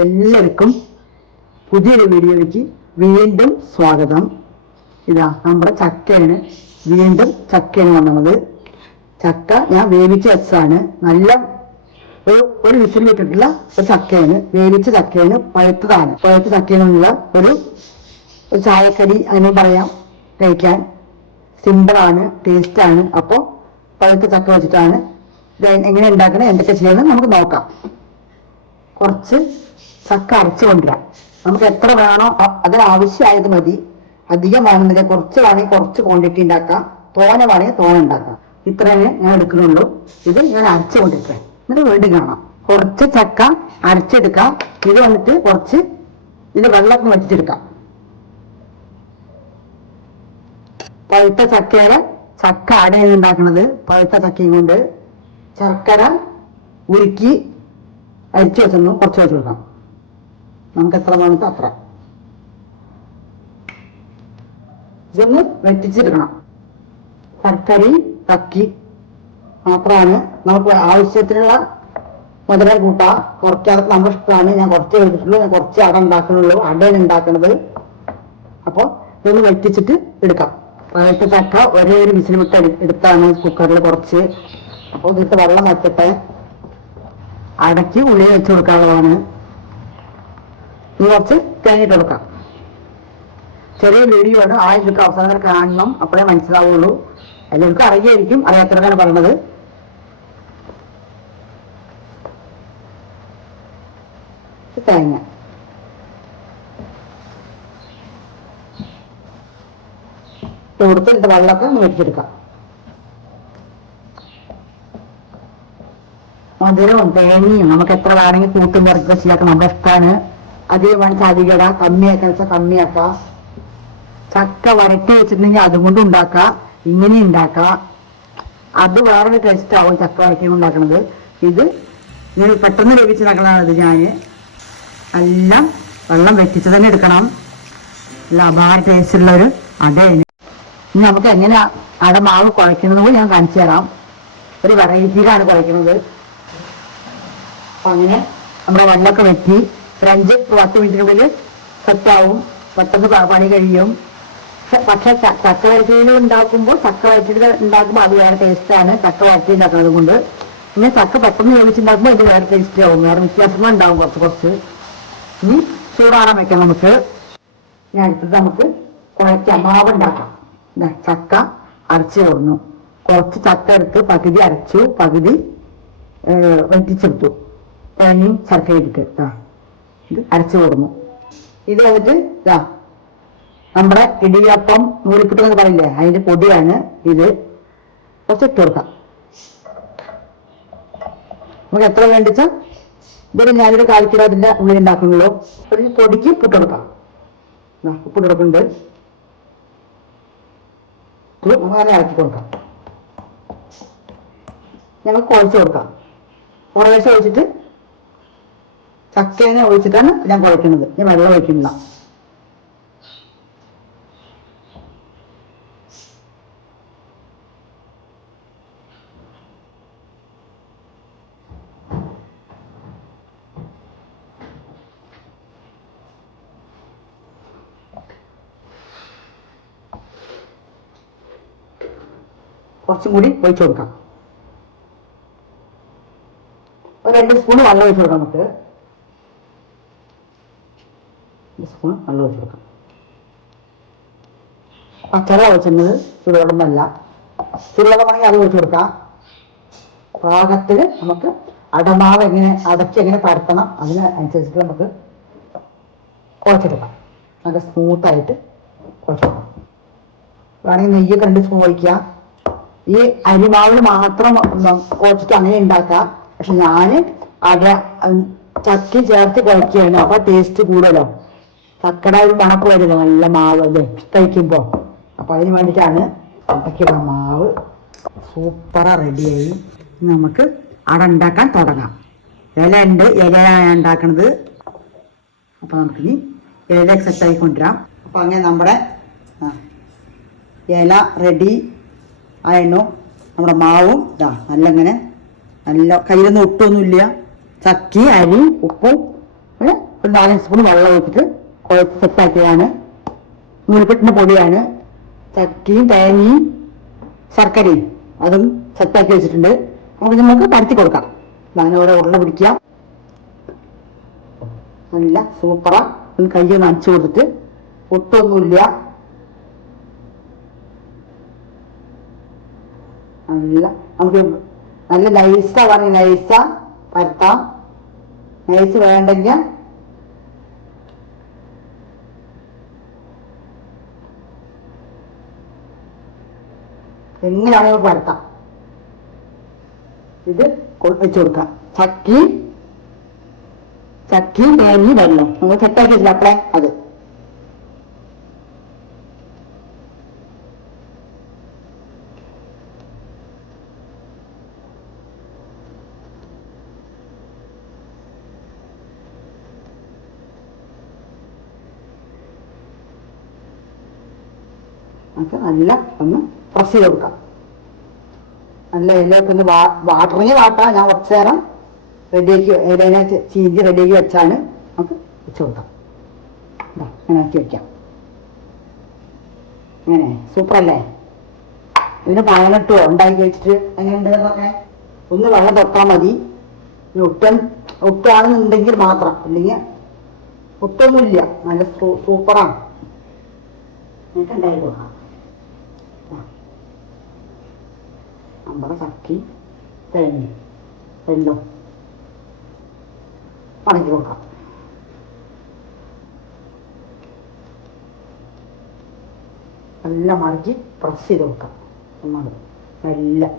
എല്ലാവർക്കും പുതിയൊരു വീഡിയോയിലേക്ക് വീണ്ടും സ്വാഗതം. ഇതാ നമ്മുടെ ചക്കയാണ്, വീണ്ടും ചക്കയാണ് വന്നത്. ചക്ക ഞാൻ വേവിച്ച് വെച്ചതാണ്. നല്ല ഒരു വിസിൽ വിട്ടിട്ടുള്ള ഒരു ചക്കയാണ്, വേവിച്ച ചക്കയാണ്, പഴുത്തതാണ്. പഴുത്ത ചക്കയിലുള്ള ഒരു ചായക്കടി അതിന് പറയാം. കഴിക്കാൻ സിമ്പിളാണ്, ടേസ്റ്റാണ്. അപ്പോൾ പഴുത്ത ചക്ക വെച്ചിട്ടാണ് ഇത് എങ്ങനെ ഉണ്ടാക്കണം, എന്തൊക്കെ ചെയ്യണം നമുക്ക് നോക്കാം. കുറച്ച് ചക്ക അരച്ചു കൊണ്ടുവരാം. നമുക്ക് എത്ര വേണോ അത് ആവശ്യമായത് മതി. അധികം വേണമെന്നില്ല, കുറച്ച് വേണമെങ്കിൽ കുറച്ച് ക്വാണ്ടിറ്റി ഉണ്ടാക്കാം, തോന വേണമെങ്കിൽ തോന ഉണ്ടാക്കാം. ഇത്രയേ ഞാൻ എടുക്കുന്നുള്ളൂ. ഇത് ഞാൻ അരച്ചു കൊണ്ടിരിക്കാം, എന്നിട്ട് വീണ്ടും കാണാം. കുറച്ച് ചക്ക അരച്ചെടുക്കാം. ഇത് വന്നിട്ട് കുറച്ച് ഇത് വെള്ളത്തിന് വെച്ചിട്ടെടുക്കാം. പഴുത്ത ചക്കയുടെ ചക്ക അടയാണ് ഉണ്ടാക്കുന്നത്. പഴുത്ത ചക്കയും കൊണ്ട് ശർക്കര ഉരുക്കി അരിച്ചു വെച്ചൊന്ന് കുറച്ച് വെച്ച് കൊടുക്കാം. നമുക്ക് എത്ര വേണമെങ്കിൽ അത്ര. ഇതൊന്ന് വെട്ടിച്ചെടുക്കണം. ശർക്കരയും ചക്കി മാത്രമാണ് നമുക്ക് ആവശ്യത്തിനുള്ള മധുരം കൂട്ടാം, കുറയ്ക്കാതെ നമ്മുടെ ഇഷ്ടമാണ്. ഞാൻ കുറച്ച് എടുത്തിട്ടുള്ളൂ, ഞാൻ കുറച്ച് അട ഉണ്ടാക്കുന്നുള്ളൂ. അടയാണ് ഉണ്ടാക്കുന്നത്. അപ്പോൾ ഇതൊന്ന് വെട്ടിച്ചിട്ട് എടുക്കാം. പഴുത്ത ചക്ക ഒരേ ഒരു വിസിൽ വിട്ട് എടുത്താണ് കുക്കറിൽ കുറച്ച്. അപ്പോൾ ഇതിട്ട് വെള്ളം വെച്ചിട്ട് അടയ്ക്ക് ഉള്ളി വെച്ച് കൊടുക്കാനുള്ളതാണ്. ഇനി കുറച്ച് തേങ്ങയിട്ട് കൊടുക്കാം. ചെറിയ വീഡിയോ ആണ്, ആദ്യം അവസാനം കാണണം, അപ്പോഴേ മനസ്സിലാവുള്ളൂ. എല്ലാവർക്കും അറിയായിരിക്കും, അറിയാത്തവരാണ് പറഞ്ഞത്. തേങ്ങ കൊടുത്ത് ഇതിന്റെ വെള്ളമൊക്കെ മേടിച്ചെടുക്കാം. മധുരവും തേങ്ങയും നമുക്ക് എത്ര വേണമെങ്കിൽ കൂട്ടും കുറച്ച് ചെയ്യാത്ത നമ്മുടെ ഇഷ്ടമാണ്. അതേ വേണമെങ്കിൽ അധികം കമ്മിയാക്കാൻ വെച്ചാൽ കമ്മിയാക്കാം. ചക്ക വരട്ടി വെച്ചിട്ടുണ്ടെങ്കിൽ അതുകൊണ്ട് ഉണ്ടാക്കാം, ഇങ്ങനെ ഉണ്ടാക്കാം. അത് വേറൊരു ടേസ്റ്റ് ആവും ചക്ക വരട്ടി ഉണ്ടാക്കുന്നത്. ഇത് പെട്ടെന്ന് വേവിച്ചുണ്ടാക്കണത്. ഞാൻ എല്ലാം വെള്ളം വെറ്റിച്ച് തന്നെ എടുക്കണം. എല്ലാം അപാര ടേസ്റ്റുള്ളൊരു അടയാണ്. ഇനി നമുക്ക് എങ്ങനെ അടമാവ് കുഴയ്ക്കുന്നത് ഞാൻ കാണിച്ചു തരാം. ഒരു വെറൈറ്റിയിലാണ് കുഴയ്ക്കുന്നത്. അപ്പം അങ്ങനെ നമ്മുടെ വെള്ളമൊക്കെ വെറ്റി ഒരു 5-10 മിനിറ്റിനുള്ളിൽ സെറ്റാവും. പെട്ടെന്ന് പണി കഴിയും. പക്ഷെ ചക്ക വരട്ടിയിൽ ഉണ്ടാക്കുമ്പോൾ ചക്ക വരട്ടിയിൽ ഉണ്ടാക്കുമ്പോൾ അത് വേറെ ടേസ്റ്റാണ്, ചക്ക വരട്ടി ഉണ്ടാക്കുന്നത് കൊണ്ട്. പിന്നെ ചക്ക പെട്ടെന്ന് വേവിച്ചുണ്ടാക്കുമ്പോൾ ഇത് വേറെ ടേസ്റ്റ് ആവും, വേറെ വ്യത്യാസങ്ങൾ ഉണ്ടാവും കുറച്ച്. ഇനി ചൂടാറാൻ വെക്കാം നമുക്ക്. ഞാൻ അടുത്തത് നമുക്ക് കുഴയ്ക്കാം, മാവ് ഉണ്ടാക്കാം. ചക്ക അരച്ചു കൊടുന്നു. കുറച്ച് ചക്ക എടുത്ത് പകുതി അരച്ചു, പകുതി വെട്ടിച്ചെടുത്തു. തേങ്ങയും ശർക്കര ഇട്ടിട്ട് ഇത് അരച്ചു കൊടുന്നു. ഇത് വന്നിട്ട് നമ്മുടെ ഇടിയപ്പം നൂലിപ്പുട്ട് എന്ന് പറയില്ലേ, അതിന്റെ പൊടിയാണ് ഇത്. കുറച്ച് ഇട്ട് കൊടുക്കാം. നമുക്ക് എത്ര വേണ്ടിച്ച ഇതിന് ഞാനൊരു 1/4 കിലോ അതിന്റെ ഉള്ളിൽ ഉണ്ടാക്കുന്നുള്ളൂ. ഒരു പൊടിക്ക് ഉപ്പിട്ട് കൊടുക്കാം. ഉപ്പിട്ട് കൊടുക്കുന്നുണ്ട്. അങ്ങനെ ഇറക്കി കൊടുക്കാം. ഞങ്ങൾക്ക് ഒഴിച്ചു കൊടുക്കാം. കുറേശ്ശെ ഒഴിച്ചിട്ട് ചക്കേനെ ഒഴിച്ചിട്ടാണ് ഞാൻ കുഴക്കുന്നത്. ഞാൻ വെള്ളം ഒഴിക്കുന്നില്ല. കുറച്ചും കൂടി ഒഴിച്ചു കൊടുക്കാം. ഒരു 2 സ്പൂൺ വെള്ളം ഒഴിച്ചു കൊടുക്കാം. നമുക്ക് 2 സ്പൂൺ വെള്ളം ഒഴിച്ചു കൊടുക്കാം. പച്ചവെള്ളം ഒഴിച്ചത്, ചുടുവെള്ളമല്ല. ചുടുവെള്ളമാണെങ്കിൽ അത് ഒഴിച്ചു കൊടുക്കാം. പാകത്തിന് നമുക്ക് അടമാവ് എങ്ങനെ അടച്ച് എങ്ങനെ പരത്തണം അതിനനുസരിച്ചിട്ട് നമുക്ക് കുഴച്ചെടുക്കാം. നല്ല സ്മൂത്തായിട്ട് കുഴച്ചെടുക്കാം. വേണമെങ്കിൽ നെയ്യൊക്കെ 2 സ്പൂൺ ഒഴിക്കാം. ഈ അരിമാവിന് മാത്രം കുഴച്ചിട്ട് അങ്ങനെ ഉണ്ടാക്കാം. പക്ഷെ ഞാൻ ചക്കി ചേർത്ത് കുഴക്കുകയാണ്. അപ്പൊ ടേസ്റ്റ് കൂടുതലോ, ചക്കട ഒരു മണക്ക് വരുമല്ലോ നല്ല മാവ് അല്ലേ കഴിക്കുമ്പോ. അപ്പൊ അതിന് വേണ്ടിയിട്ടാണ് ചക്കയുടെ മാവ്. സൂപ്പറാ, റെഡിയായി. നമുക്ക് അട ഉണ്ടാക്കാൻ തുടങ്ങാം. ഇല ഉണ്ട്, ഇലയാണ് ഉണ്ടാക്കണത്. അപ്പൊ നമുക്കിനി ഇല സെറ്റ് ആയിക്കൊണ്ടിരാം. അപ്പൊ അങ്ങനെ നമ്മുടെ ഇല റെഡി ആയിരുന്നു. നമ്മുടെ മാവും നല്ല ഇങ്ങനെ നല്ല കയ്യിലൊന്നും ഒട്ടൊന്നുമില്ല. ചക്കി അരി ഉപ്പും ഒരു 4 സ്പൂൺ വെള്ളം ഒഴിച്ചിട്ട് കുഴച്ച് സെറ്റാക്കിയതാണ്. നൂൽപുട്ടിൻ്റെ പൊടിയാണ്. ചക്കയും തേങ്ങയും ശർക്കരയും അതും സെറ്റാക്കി വെച്ചിട്ടുണ്ട്. നമുക്ക് പരത്തി കൊടുക്കാം. ഞാനിവിടെ ഉരുള പിടിക്കാം. നല്ല സൂപ്പറാ. ഒന്ന് കയ്യിൽ നനച്ചു കൊടുത്തിട്ട് ഒട്ടൊന്നുമില്ല. നമുക്ക് നല്ല നൈസ വേണമെങ്കിൽ നൈസ പരത്താം. നൈസ് വേണ്ടെങ്കിൽ എങ്ങനെയാണെങ്കിൽ പരത്താം. ഇത് വെച്ച് കൊടുക്കാം. ചക്കി തേങ്ങി വെള്ളം നമ്മൾ സെറ്റാക്കി വെച്ചില്ല അപ്പളെ അത് നമുക്ക് നല്ല ഒന്ന് പ്രസ് ചെയ്ത് കൊടുക്കാം. നല്ല ഇലയൊക്കെ ഒന്ന് വാട്ടറിങ് വാട്ടാം. ഞാൻ കുറച്ച് നേരം റെഡിയാക്കി ഇലതിനകത്ത് ചീഞ്ചി റെഡിയാക്കി വെച്ചാണ് നമുക്ക് വെച്ച് കൊടുക്കാം. ഇങ്ങനെ ആക്കി വെക്കാം. ഇങ്ങനെ സൂപ്പറല്ലേ? ഇതിന് 18 ഉണ്ടാക്കി വെച്ചിട്ട് എങ്ങനെയുണ്ടെന്നൊക്കെ ഒന്ന് വെള്ളം തൊട്ടാൽ മതി. ഒട്ടാണെന്നുണ്ടെങ്കിൽ മാത്രം, അല്ലെങ്കിൽ ഒട്ടൊന്നുമില്ല. നല്ല സൂപ്പറാണ്. എന്നിട്ട് ഉണ്ടാക്കി കൊടുക്കാം. നമ്മുടെ ചക്കി തേങ്ങ വെള്ളം മടക്കി കൊടുക്കാം. എല്ലാം മടക്കി പ്രസ് ചെയ്ത് കൊടുക്കാം. എല്ലാം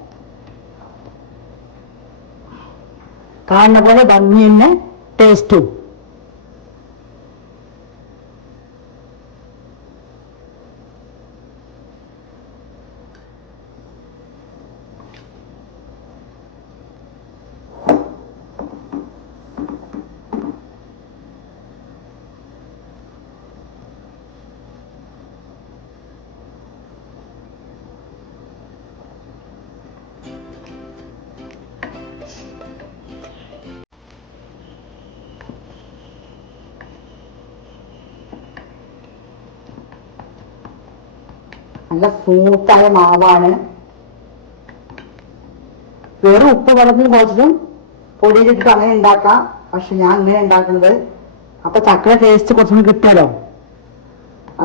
കാണുന്ന പോലെ ഭംഗി തന്നെ ടേസ്റ്റും. നല്ല സ്മൂത്തായ മാവാണ്. വെറും ഉപ്പ് വെള്ളത്തിൽ കുഴച്ചിട്ടും പൊടിയിലിട്ടിട്ട് അങ്ങനെ ഉണ്ടാക്കാം. പക്ഷെ ഞാൻ ഇങ്ങനെ ഉണ്ടാക്കുന്നത് അപ്പൊ ചക്കര ടേസ്റ്റ് കുറച്ചും കൂടി കിട്ടുമല്ലോ,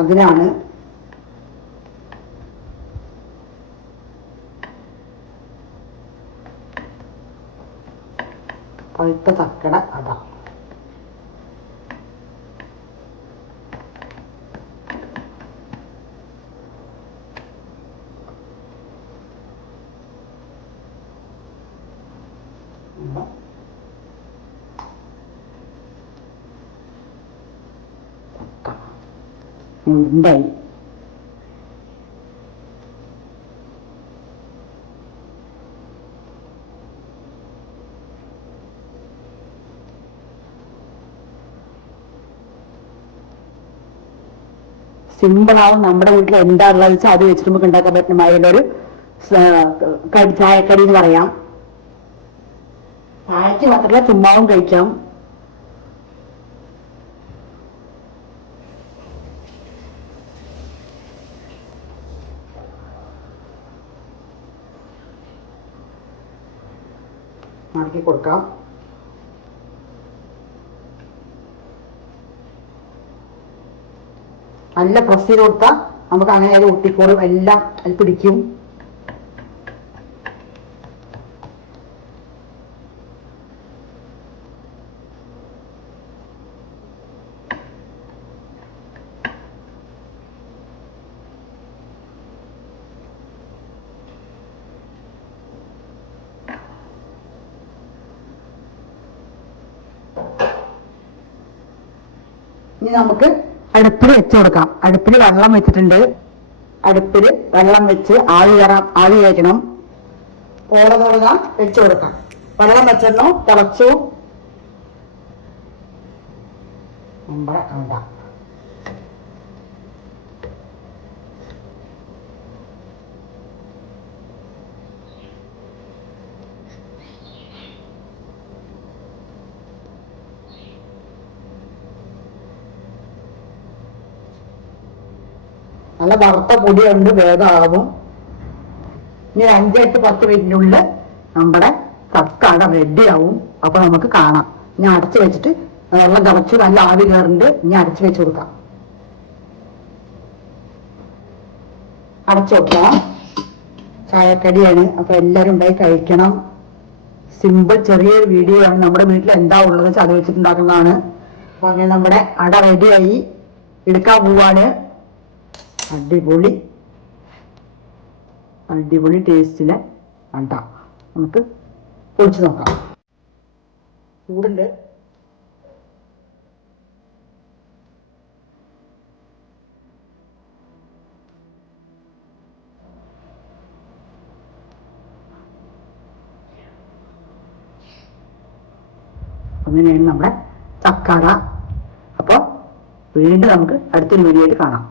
അതിനാണ്. പഴുത്ത ചക്കട അട. ഉണ്ടായി. സിമ്പിളാവും. നമ്മുടെ വീട്ടിൽ എന്താ ഉള്ളത് വെച്ചാൽ അത് വെച്ചിട്ട് നമുക്ക് ഉണ്ടാക്കാൻ പറ്റുന്നമായൊരു ചായക്കടി എന്ന് പറയാം. ചായക്ക് മാത്രമല്ല ചുമ്മാവും കഴിക്കാം. മടക്കി കൊടുക്കാം. നല്ല പ്രസ് ചെയ്ത് കൊടുത്താൽ നമുക്ക് അങ്ങനെ അത് ഒട്ടിക്കോളും. എല്ലാം അത് പിടിക്കും. ഇനി നമുക്ക് അടുപ്പിൽ വെച്ച് കൊടുക്കാം. അടുപ്പിൽ വെള്ളം വെച്ചിട്ടുണ്ട്. അടുപ്പിൽ വെള്ളം വെച്ച് ആവി കയറ്റണം. ഓട വെച്ച് കൊടുക്കാം. വെള്ളം വെച്ചിടണോ തിളച്ചു. നല്ല വറുത്ത പൊടിയുണ്ട്, വേഗമാകും. ഇനി 5-10 മിനിറ്റിനുള്ളിൽ നമ്മുടെ ചക്ക അട റെഡിയാവും. അപ്പൊ നമുക്ക് കാണാം. ഇനി അടച്ചു വെച്ചിട്ട് വെള്ളം തിളച്ചു നല്ല ആവി കയറുന്നുണ്ട്. ഇനി അടച്ചു വെച്ച് കൊടുക്കാം. അടച്ചു വെക്കാം. ചായക്കടിയാണ്, അപ്പൊ എല്ലാരും ഉണ്ടായി കഴിക്കണം. സിമ്പിൾ ചെറിയൊരു വീഡിയോ ആണ്. നമ്മുടെ വീട്ടിൽ എന്താ ഉള്ളത് വെച്ചാൽ അത് വെച്ചിട്ടുണ്ടാക്കുന്നതാണ്. അപ്പൊ അങ്ങനെ നമ്മുടെ അട റെഡിയായി, എടുക്കാൻ പോവാണ്. അടിപൊളി അടിപൊളി ടേസ്റ്റിലെ അട നമുക്ക് പൊളിച്ചു നോക്കാം. ചൂടുണ്ട്. അങ്ങനെയാണ് നമ്മുടെ ചക്കട. അപ്പോൾ വീണ്ടും നമുക്ക് അടുത്തൊരു വീഡിയോ ആയിട്ട് കാണാം.